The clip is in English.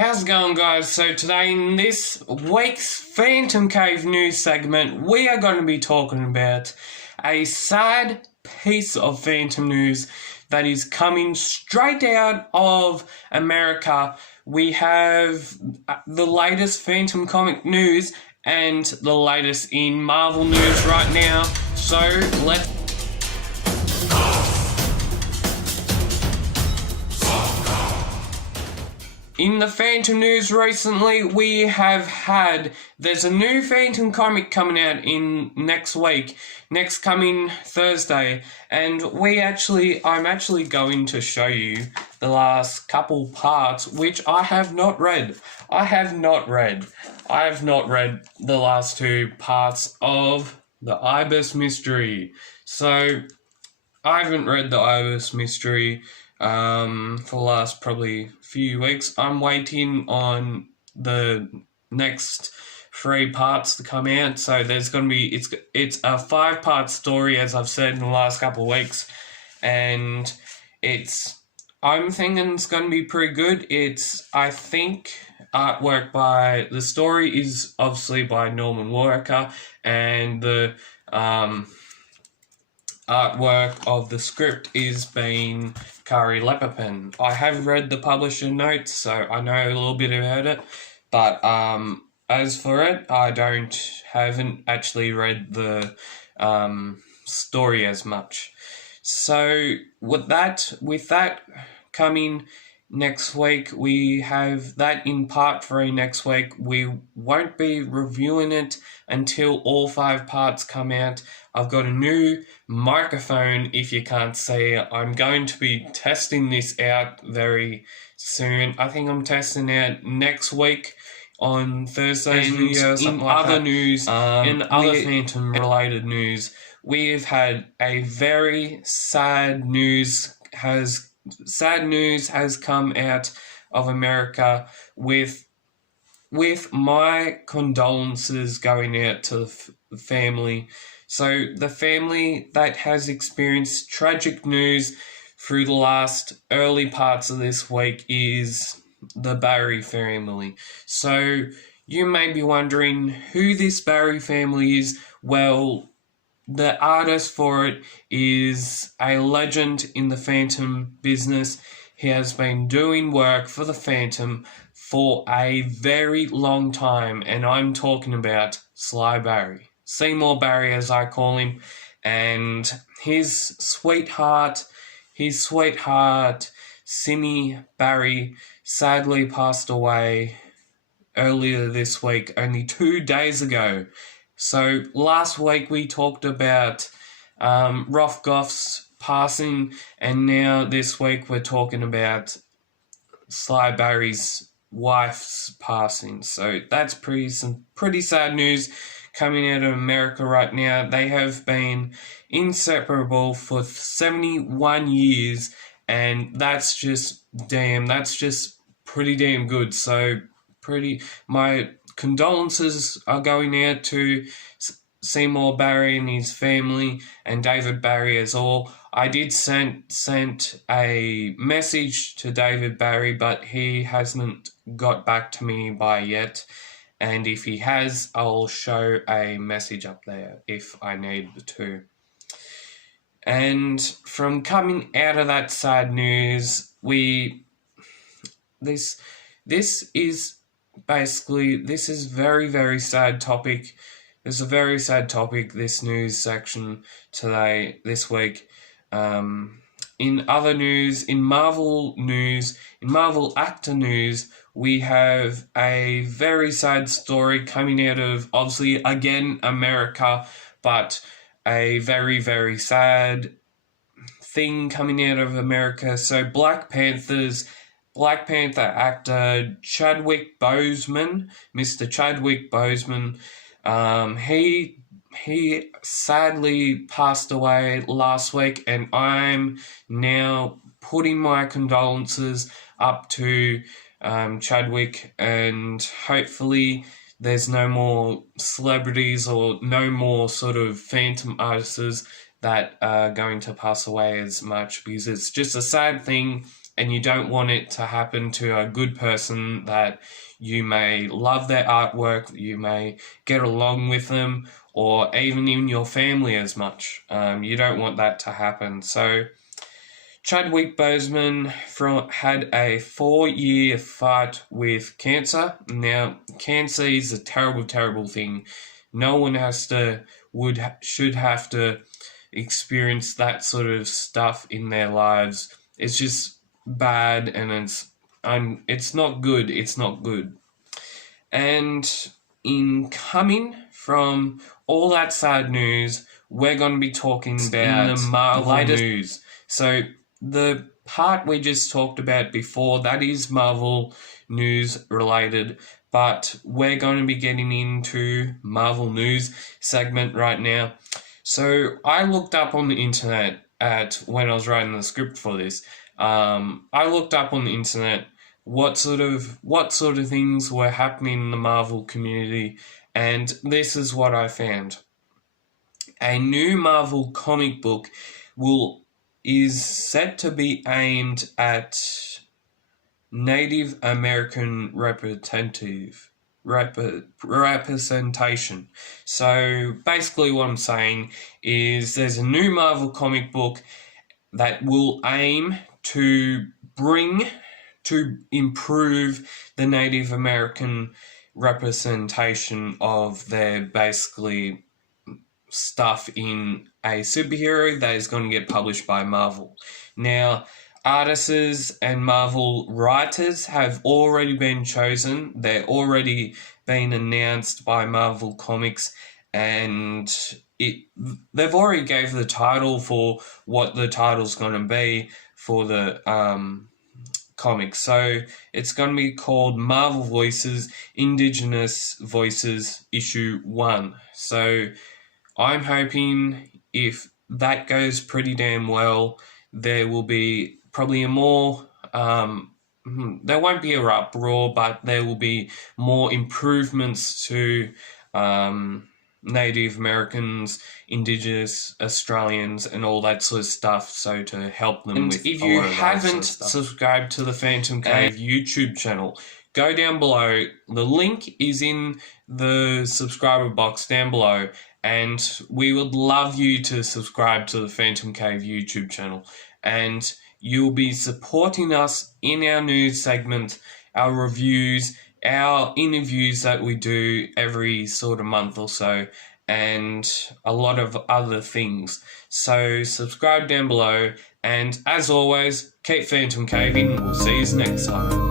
How's it going, guys? So today in this week's Phantom Cave news segment, we are going to be talking about a sad piece of Phantom news that is coming straight out of America. We have the latest Phantom comic news and the latest in Marvel news right now. So let's In the Phantom news recently, we have there's a new Phantom comic coming out in next week, next coming Thursday, and I'm actually going to show you the last couple parts, which I have not read. I have not read the last two parts of the Ibis Mystery. So, I haven't read the Ibis Mystery for the last probably few weeks. I'm waiting on the next 3 parts to come out. So there's going to be it's a 5-part story, as I've said in the last couple of weeks, and I'm thinking it's going to be pretty good. I think artwork by the story is obviously by Norman Walker, and the artwork of the script is being Kari Lepperpen. I have read the publisher notes, so I know a little bit about it, but as for it, I haven't actually read the story as much. So with that coming next week, we have that in part 3 next week. We won't be reviewing it until all 5 parts come out. I've got a new microphone, if you can't see. I'm going to be testing this out very soon. I think I'm testing out next week on Thursday's video. In other news, in other Phantom-related news, we've had a very sad news has come out of America with my condolences going out to the family. So the family that has experienced tragic news through the last early parts of this week is the Barry family. So you may be wondering who this Barry family is. Well, the artist for it is a legend in the Phantom business. He has been doing work for the Phantom for a very long time, and I'm talking about Sly Barry. Seymour Barry, as I call him, and his sweetheart, Simi Barry, sadly passed away earlier this week, only 2 days ago. So last week we talked about Roth Goff's passing, and now this week we're talking about Sly Barry's wife's passing. So that's some pretty sad news coming out of America right now. They have been inseparable for 71 years, and that's just pretty damn good. So my condolences are going out to Seymour Barry and his family, and David Barry as all. I did sent a message to David Barry, but he hasn't got back to me by yet. And if he has, I'll show a message up there if I need to. And from coming out of that sad news, this is very, very sad topic. There's a very sad topic, this news section this week. In other news, in Marvel actor news, we have a very sad story coming out of, obviously, again, America, but a very, very sad thing coming out of America. So Black Panther actor Chadwick Boseman, Mr. Chadwick Boseman, he sadly passed away last week, and I'm now putting my condolences up to Chadwick, and hopefully there's no more celebrities or no more sort of Phantom artists that are going to pass away as much, because it's just a sad thing, and you don't want it to happen to a good person that you may love their artwork, you may get along with them, or even in your family as much. You don't want that to happen. So Chadwick Boseman had a 4-year fight with cancer. Now, cancer is a terrible, terrible thing. No one should have to experience that sort of stuff in their lives. It's just bad, and it's not good. It's not good. And in coming from all that sad news, we're going to be talking about the Marvel news. So the part we just talked about before, that is Marvel news related, but we're going to be getting into Marvel news segment right now. So I looked up on the internet when I was writing the script for this. I looked up on the internet what sort of things were happening in the Marvel community, and this is what I found. A new Marvel comic book is set to be aimed at Native American representation. So basically what I'm saying is there's a new Marvel comic book that will aim to improve the Native American representation of their basically stuff in a superhero that is going to get published by Marvel. Now, artists and Marvel writers have already been chosen. They're already been announced by Marvel Comics, and they've already gave the title for what the title's going to be for the comic. So it's going to be called Marvel Voices, Indigenous Voices, Issue 1. So I'm hoping if that goes pretty damn well, there will be probably there won't be an uproar, but there will be more improvements to Native Americans, Indigenous Australians, and all that sort of stuff, so to help them with. And if you haven't subscribed to the PhantomCave YouTube channel, go down below. The link is in the subscriber box down below, and we would love you to subscribe to the PhantomCave YouTube channel, and you'll be supporting us in our news segment, our reviews, our interviews that we do every sort of month or so, and a lot of other things. So subscribe down below, and as always, keep Phantom Caving. We'll see you next time.